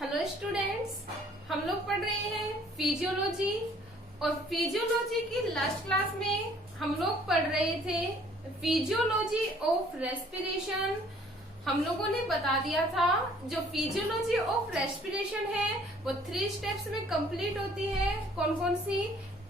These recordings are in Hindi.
हेलो स्टूडेंट्स, हम लोग पढ़ रहे हैं फिजियोलॉजी। और फिजियोलॉजी की लास्ट क्लास में हम लोग पढ़ रहे थे फिजियोलॉजी ऑफ रेस्पिरेशन। हम लोगों ने बता दिया था जो फिजियोलॉजी ऑफ रेस्पिरेशन है वो 3 स्टेप्स में कंप्लीट होती है। कौन कौन सी?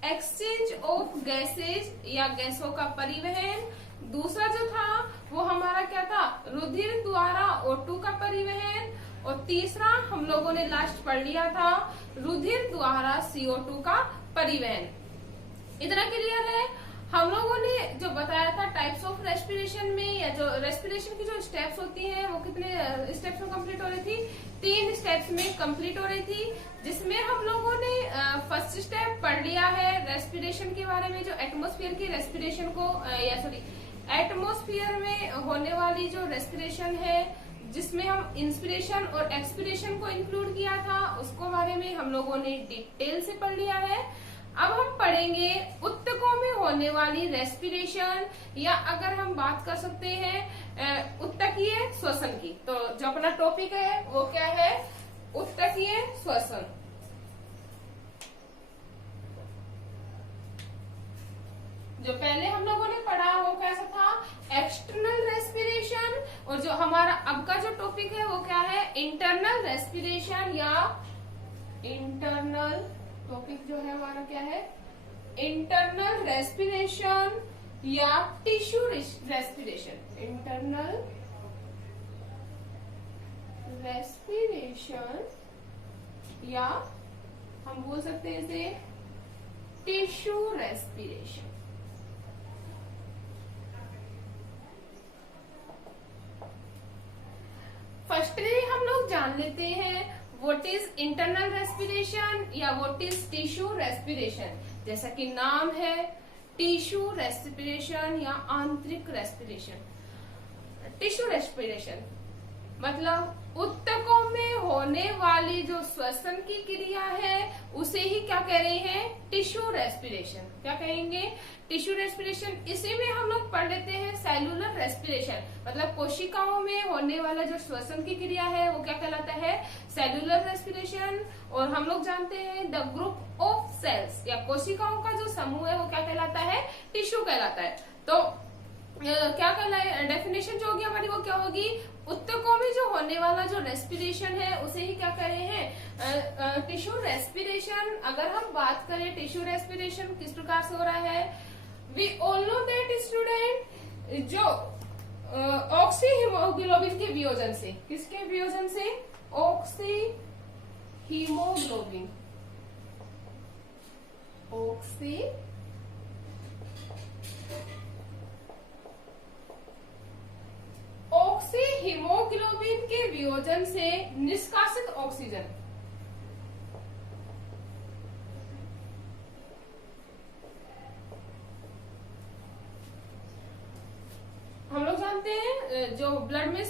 एक्सचेंज ऑफ गैसेज या गैसों का परिवहन। दूसरा जो था वो हमारा क्या था? रुधिर द्वारा O2 का परिवहन। और तीसरा हम लोगों ने लास्ट पढ़ लिया था रुधिर द्वारा CO2 का परिवहन। इतना क्लियर है? हम लोगों ने जो बताया था टाइप्स ऑफ रेस्पिरेशन में या जो रेस्पिरेशन की जो स्टेप्स होती हैं वो कितने स्टेप्स में कंप्लीट हो रही थी? 3 स्टेप्स में कंप्लीट हो रही थी, जिसमें हम लोगों ने फर्स्ट स्टेप पढ़ लिया है रेस्पिरेशन के बारे में, जो एटमॉस्फेयर की रेस्पिरेशन को एटमॉस्फेयर में होने वाली जो रेस्पिरेशन है जिसमें हम इंस्पिरेशन और एक्सपिरेशन को इंक्लूड किया था, उसको बारे में हम लोगों ने डिटेल से पढ़ लिया है। अब हम पढ़ेंगे ऊतकों में होने वाली रेस्पिरेशन, या अगर हम बात कर सकते हैं ऊतकीय श्वसन की। तो जो अपना टॉपिक है वो क्या है? ऊतकीय श्वसन। जो पहले हम लोगों ने पढ़ा वो कैसा था? External respiration. और जो हमारा अब का जो टॉपिक है वो क्या है? इंटरनल रेस्पिरेशन, या इंटरनल टॉपिक जो है हमारा क्या है? इंटरनल रेस्पिरेशन या टिश्यू रेस्पिरेशन। इंटरनल रेस्पिरेशन या हम बोल सकते हैं इसे टिश्यू रेस्पिरेशन। फर्स्टली हम लोग जान लेते हैं व्हाट इज इंटरनल रेस्पिरेशन या व्हाट इज टिश्यू रेस्पिरेशन। जैसा कि नाम है टिश्यू रेस्पिरेशन या आंतरिक रेस्पिरेशन। टिश्यू रेस्पिरेशन मतलब ऊतकों में होने वाली जो श्वसन की क्रिया है उसे ही क्या कह रहे हैं? Tissue respiration. क्या कहेंगे? Tissue respiration. इसी में हम लोग पढ़ लेते हैं सेलुलर रेस्पिरेशन, मतलब कोशिकाओं में होने वाला जो श्वसन की क्रिया है वो क्या कहलाता है? Cellular respiration. और हम लोग जानते हैं द ग्रुप ऑफ सेल्स या कोशिकाओं का जो समूह है वो क्या कहलाता है? टिश्यू कहलाता है। तो क्या कहलाए? डेफिनेशन जो होगी हमारी वो क्या होगी? ऊतकों में जो होने वाला जो रेस्पिरेशन है उसे ही क्या कह रहे हैं? Tissue respiration. अगर हम बात करें टिश्यू रेस्पिरेशन किस प्रकार से हो रहा है, we all know that student, जो ऑक्सी हीमोग्लोबिन के वियोजन से, किसके वियोजन से? Oxy haemoglobin. ऑक्सी हीमोग्लोबिन के वियोजन से निष्कासित ऑक्सीजन हम लोग जानते हैं जो ब्लड में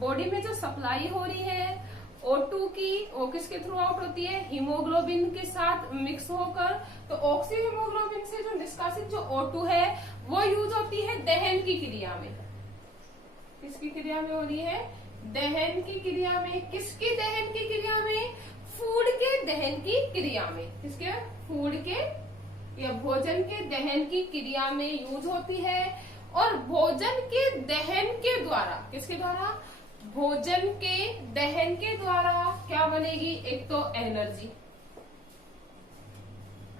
बॉडी में जो सप्लाई हो रही है O2 की, वो किसके थ्रू आउट होती है? हीमोग्लोबिन के साथ मिक्स होकर। तो ऑक्सी हीमोग्लोबिन से जो निष्कासित जो O2 है वो यूज होती है दहन की क्रिया में। किसकी क्रिया में हो रही है? दहन की क्रिया में। किसकी दहन की क्रिया में? फूड के दहन की क्रिया में। किसके? फूड के या भोजन के दहन की क्रिया में यूज होती है। और भोजन के दहन के द्वारा, किसके द्वारा? भोजन के दहन के द्वारा क्या बनेगी? एक तो एनर्जी।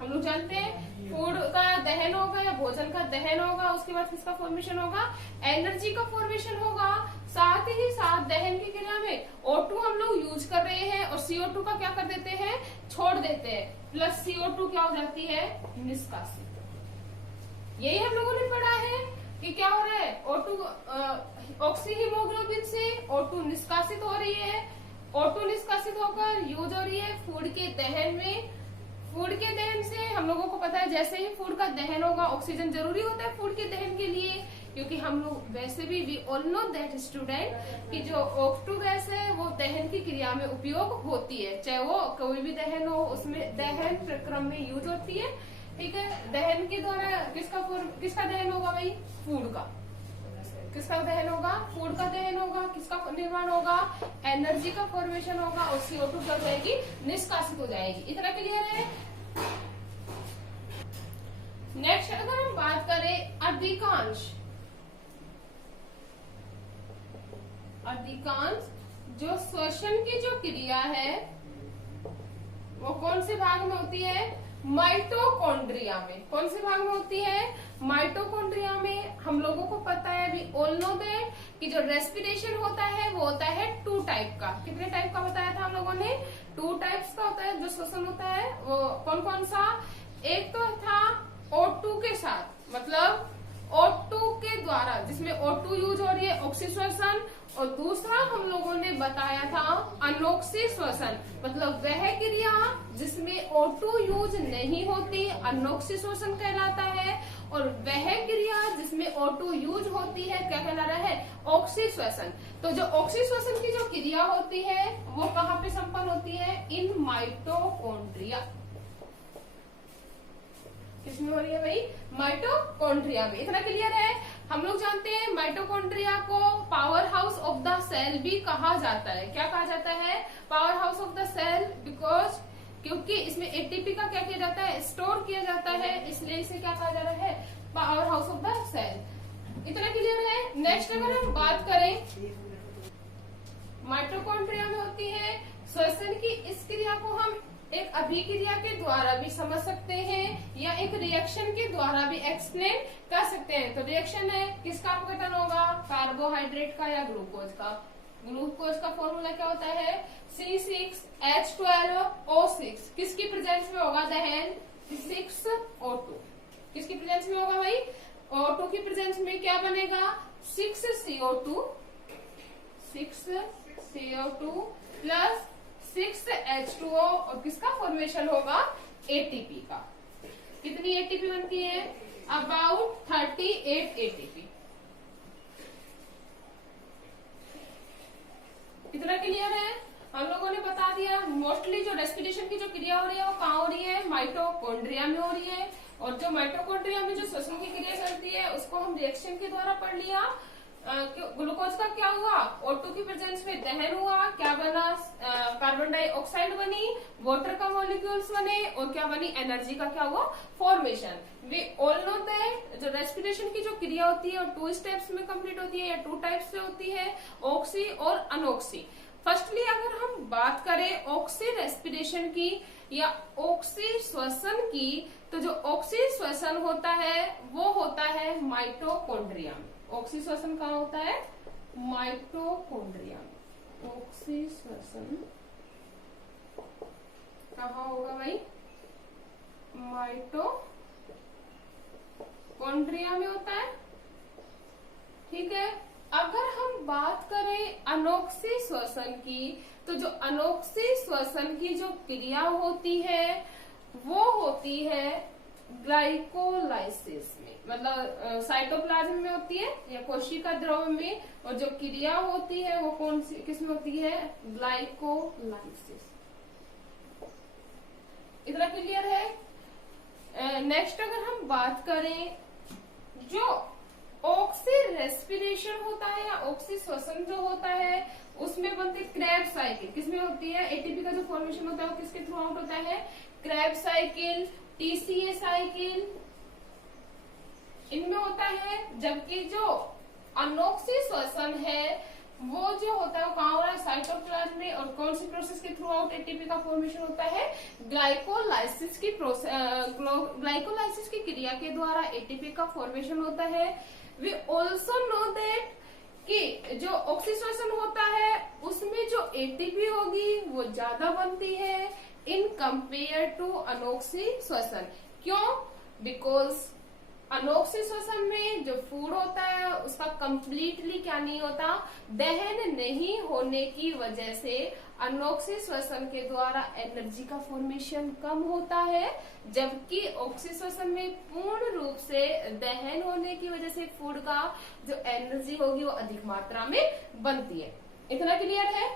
हम लोग जानते हैं फूड का दहन होगा या भोजन का दहन होगा, उसके बाद किसका फॉर्मेशन होगा? एनर्जी का फॉर्मेशन होगा। साथ ही साथ दहन की क्रिया में O2 हम लोग यूज कर रहे हैं और CO2 का क्या कर देते हैं? छोड़ देते हैं। प्लस CO2 क्या हो जाती है? निष्कासित। यही हम लोगों ने पढ़ा है कि क्या हो रहा है? O2 ऑक्सी हीमोग्लोबिन से O2 निष्कासित हो रही है। O2 निष्कासित होकर यूज हो रही है फूड के दहन में। फूड के दहन से हम लोगों को पता है जैसे ही फूड का दहन होगा ऑक्सीजन जरूरी होता है फूड के दहन के लिए, क्योंकि हम लोग वैसे भी we all know that student कि जो O2 गैस है वो दहन की क्रिया में उपयोग होती है, चाहे वो कोई भी दहन हो उसमें दहन प्रक्रम में यूज होती है। ठीक है, दहन के द्वारा किसका दहन होगा भाई? फूड का। किसका दहन होगा? फूड का दहन होगा। किसका निर्माण होगा? एनर्जी का फॉर्मेशन होगा और CO2 क्या हो जाएगी? निष्कासित हो जाएगी। इतना क्लियर है? नेक्स्ट अगर हम बात करें अधिकांश जो श्वसन की जो क्रिया है वो कौन से भाग में होती है? माइटोकॉन्ड्रिया में। कौन से भाग में होती है? माइटोकॉन्ड्रिया में। हम लोगों को पता है, वी ऑल नो दैट, कि जो रेस्पिरेशन होता है वो होता है 2 टाइप का। कितने टाइप का बताया था हम लोगों ने? 2 टाइप्स का होता है जो श्वसन होता है। वो कौन कौन सा? एक तो था O2 के साथ, मतलब O2 के द्वारा, जिसमें O2 यूज हो रही है, ऑक्सीश्वसन। और दूसरा हम लोगों ने बताया था अनोक्सी श्वसन, मतलब वह क्रिया जिसमें O2 यूज नहीं होती, अनोक्सी श्वसन कहलाता है। और वह क्रिया जिसमें O2 यूज होती है क्या कहला रहा है? ऑक्सी श्वसन। तो जो ऑक्सी श्वसन की जो क्रिया होती है वो कहाँ पे संपन्न होती है? In mitochondria. किसमें हो रही है भाई? माइटोकॉन्ड्रिया में। इतना क्लियर है? हम लोग जानते हैं माइटोकॉन्ड्रिया को power house of the cell भी कहा जाता है। क्या कहा जाता है? Power house of the cell, because क्योंकि इसमें एटीपी का क्या किया जाता है? स्टोर किया जाता है, इसलिए इसे क्या कहा जा रहा है? Power house of the cell. इतना क्लियर है? नेक्स्ट अगर हम बात करें, माइटोकॉन्ड्रिया में होती है श्वसन की इस क्रिया को हम एक अभिक्रिया के द्वारा भी समझ सकते हैं या एक रिएक्शन के द्वारा भी एक्सप्लेन कर सकते हैं। तो रिएक्शन है, किसका अपघटन होगा? कार्बोहाइड्रेट का या ग्लूकोज का। ग्लूकोज का फॉर्मूला क्या होता है? C6H12O6। किसकी प्रेजेंस में होगा दहन? 6O2। किसकी प्रेजेंस में होगा भाई? O2 की प्रेजेंस में क्या बनेगा? 6CO2 प्लस 6H2O और किसका फॉर्मेशन होगा? ATP का। कितनी ATP बनती है? About 38 ATP। इतना क्लियर है? हम लोगों ने बता दिया मोस्टली जो रेस्पिरेशन की जो क्रिया हो रही है वो कहाँ हो रही है? माइटोकॉन्ड्रिया में हो रही है। और जो माइटोकॉन्ड्रिया में जो श्वसन की क्रिया चलती है उसको हम रिएक्शन के द्वारा पढ़ लिया। ग्लूकोज का क्या हुआ? O2 की प्रेजेंस में दहन हुआ, क्या बना? कार्बन डाइऑक्साइड बनी, वाटर का मॉलिक्यूल्स बने और क्या बनी? एनर्जी का क्या हुआ? Formation. We all know that जो रेस्पिरेशन की जो क्रिया होती है वो 2 स्टेप्स में कंप्लीट होती है या 2 टाइप्स से होती है, ऑक्सी और अनऑक्सी। फर्स्टली अगर हम बात करें ऑक्सी रेस्पिरेशन की या ऑक्सी श्वसन की, तो जो ऑक्सी श्वसन होता है वो होता है माइटोकॉन्ड्रिया में। ऑक्सी श्वसन कहाँ होता है? माइटोकॉन्ड्रिया में। ऑक्सी श्वसन कहाँ होगा भाई? माइटोकॉन्ड्रिया में होता है। ठीक है। अगर हम बात करें अनोक्सी श्वसन की, तो जो अनोक्सी श्वसन की जो क्रिया होती है वो होती है ग्लाइकोलाइसिस में, मतलब साइटोप्लाज्म में होती है या कोशिका द्रव में। और जो क्रिया होती है वो कौन सी किसमें होती है? ग्लाइकोलाइसिस। इतना क्लियर है? नेक्स्ट अगर हम बात करें, जो ऑक्सी रेस्पिरेशन होता है या ऑक्सी श्वसन जो होता है उसमें बनती है क्रेब्स साइकिल। किसमें होती है? एटीपी का जो फॉर्मेशन होता है वो किसके थ्रू आउट होता है? क्रेब्स साइकिल, TCA साइकिल, इनमें होता है। जबकि जो अनोक्सी श्वसन है वो जो होता है वो कहाँ हो रहा है? साइटोप्लाज्म में। और कौन सी प्रोसेस के थ्रू आउट एटीपी का फॉर्मेशन होता है? ग्लाइकोलाइसिस की ग्लाइकोलाइसिस की क्रिया के द्वारा एटीपी का फॉर्मेशन होता है। वी ऑल्सो नो दैट कि जो ऑक्सी श्वसन होता है उसमें जो एटीपी होगी वो ज्यादा बनती है इन कंपेयर टू अनोक्सी श्वसन। क्यों? बिकॉज अनोक्सी श्वसन में जो फूड होता है उसका कंप्लीटली क्या नहीं होता? दहन नहीं होने की वजह से अनोक्सी श्वसन के द्वारा एनर्जी का फॉर्मेशन कम होता है, जबकि ऑक्सी श्वसन में पूर्ण रूप से दहन होने की वजह से फूड का जो एनर्जी होगी वो अधिक मात्रा में बनती है। इतना क्लियर है?